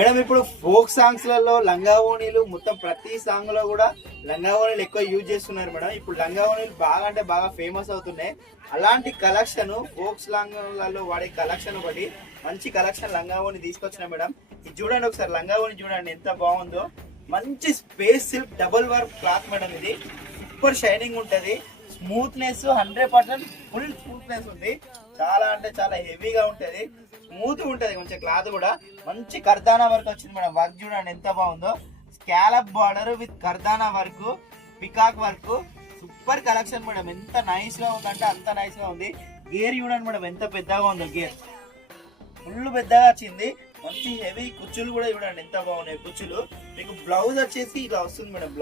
Madam ఇప్పుడు folk songs లలో లంగావోణీలు మొత్తం ప్రతి సాంగ్ లో కూడా లంగావోణీలు ఎక్కువ యూజ్ చేస్తున్నారు మేడం. ఇప్పుడు లంగావోణీలు బాగా అంటే బాగా ఫేమస్ అవుతున్నాయి. అలాంటి కలెక్షన్ ఫోక్ సాంగ్లలో వాడే కలెక్షన్ ఒకటి మంచి కలెక్షన్ లంగావోణి తీసుకొచ్చిన మేడం. ఇది చూడండి ఒకసారి, లంగావోణి చూడండి ఎంత బాగుందో. మంచి space silk double work cloth madam. ఇది సూపర్ షైనింగ్ ఉంటది, స్మూత్నెస్ 100% ఫుల్ స్మూత్నెస్ ఉంది. చాలా అంటే చాలా హెవీగా ఉంటది, స్మూత్ ఉంటది. కొంచెం క్లాత్ కూడా మంచి కర్దానా వర్క్ వచ్చింది మేడం. వర్క్ చూడండి ఎంత బాగుందో. Scallop border with kardana work, peacock work, super collection madam. ఎంత నైస్ గా ఉందంటే అంత నైస్ గా ఉంది. గేర్ చూడండి మేడం ఎంత పెద్దగా ఉందో. గేర్ ఫుల్ పెద్దగా వచ్చింది. మంచి హెవీ కుచ్చులు కూడా చూడండి ఎంత బాగున్నాయి కుచ్చులు. మీకు బ్లౌజ్ వచ్చేసి ఇలా వస్తుంది మేడం.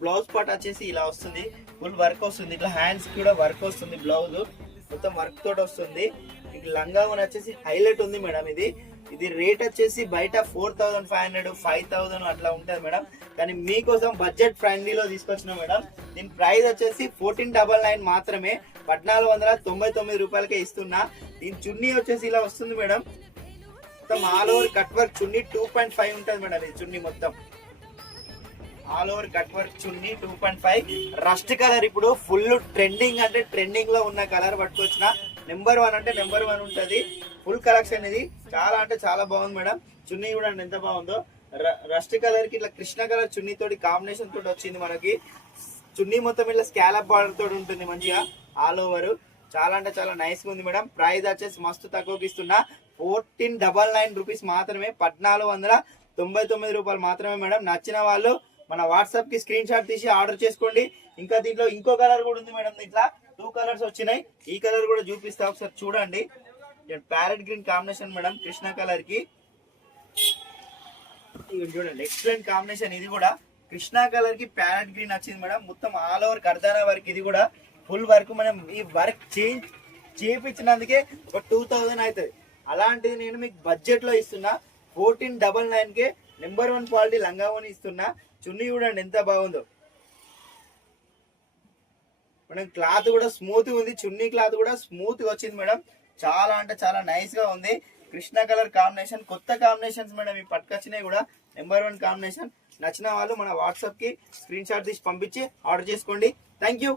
బ్లౌజ్ పార్ట్ వచ్చేసి ఇలా వస్తుంది, ఫుల్ వర్క్ వస్తుంది. ఇట్లా హ్యాండ్స్ కూడా వర్క్ వస్తుంది. బ్లౌజ్ మొత్తం వర్క్ తోటి వస్తుంది. మీకు లంగా వచ్చేసి హైలైట్ ఉంది మేడం. ఇది రేట్ వచ్చేసి బయట 4500 5000 అట్లా ఉంటుంది మేడం. కానీ మీకోసం బడ్జెట్ ఫ్రెండ్లీలో తీసుకొచ్చిన మేడం. దీని ప్రైస్ వచ్చేసి 1499 మాత్రమే, 1499 రూపాయలకే ఇస్తున్నా. దీని చున్నీ వచ్చేసి ఇలా వస్తుంది మేడం. మొత్తం ఆల్ ఓవర్ కట్ వర్క్ చున్నీ 2.5 ఉంటుంది మేడం. ఇది చున్నీ మొత్తం ఆల్ ఓవర్ కట్ వర్క్ చున్నీ 2.5. రస్ట్ కలర్ ఇప్పుడు ఫుల్ ట్రెండింగ్, అంటే ట్రెండింగ్ లో ఉన్న కలర్ పట్టుకొచ్చిన. నెంబర్ 1 అంటే నెంబర్ 1 ఉంటది. ఫుల్ కలెక్షన్ ఇది. చాలా అంటే చాలా బాగుంది మేడం. చున్నీ కూడా ఎంత బాగుందో. రస్ట్ కలర్ కి ఇట్లా కృష్ణ కలర్ చున్నీ తోటి కాంబినేషన్ తోటి వచ్చింది మనకి. చున్నీ మొత్తం ఇట్లా స్కాలప్ బార్డర్ తోటి ఉంటుంది మంచిగా ఆల్ ఓవర్. చాలా అంటే చాలా నైస్ గా ఉంది మేడం. ప్రైస్ వచ్చేసి మస్తు తక్కువకి ఇస్తున్నా. 1499 రూపీస్ మాత్రమే, 1499 రూపాయలు మాత్రమే మేడం. నచ్చిన వాళ్ళు మన వాట్సాప్ కి స్క్రీన్ షాట్ తీసి ఆర్డర్ చేసుకోండి. ఇంకా దీంట్లో ఇంకో కలర్ కూడా ఉంది మేడం. ఇట్లా 2 కలర్స్ వచ్చినాయి. ఈ కలర్ కూడా చూపిస్తా ఒకసారి చూడండి. Parrot green combination madam Krishna colour కి. చూడండి ఎక్సలెంట్ కాంబినేషన్. ఇది కూడా కృష్ణ కలర్ కి ప్యారెట్ గ్రీన్ వచ్చింది మేడం. మొత్తం ఆల్ ఓవర్ కర్దానా వర్క్. ఇది కూడా ఫుల్ వర్క్ మేడం. ఈ వర్క్ చేయించినందుకే ఒక 2000 అవుతుంది. అలాంటిది నేను మీకు బడ్జెట్ లో ఇస్తున్నా. 1499 కే నెంబర్ 1 క్వాలిటీ లంగావోని ఇస్తున్నా. చున్నీ చూడండి ఎంత బాగుందో మేడం. క్లాత్ కూడా స్మూత్ ఉంది. చున్నీ క్లాత్ కూడా స్మూత్ గా వచ్చింది మేడం. చాలా అంటే చాలా నైస్ గా ఉంది. కృష్ణ కలర్ కాంబినేషన్, కొత్త కాంబినేషన్స్ మేడం. ఈ పట్టుకొచ్చినాయి కూడా నెంబర్ 1 కాంబినేషన్. నచ్చిన వాళ్ళు మన వాట్సాప్ కి స్క్రీన్ షాట్ తీసి పంపించి ఆర్డర్ చేసుకోండి. Thank you.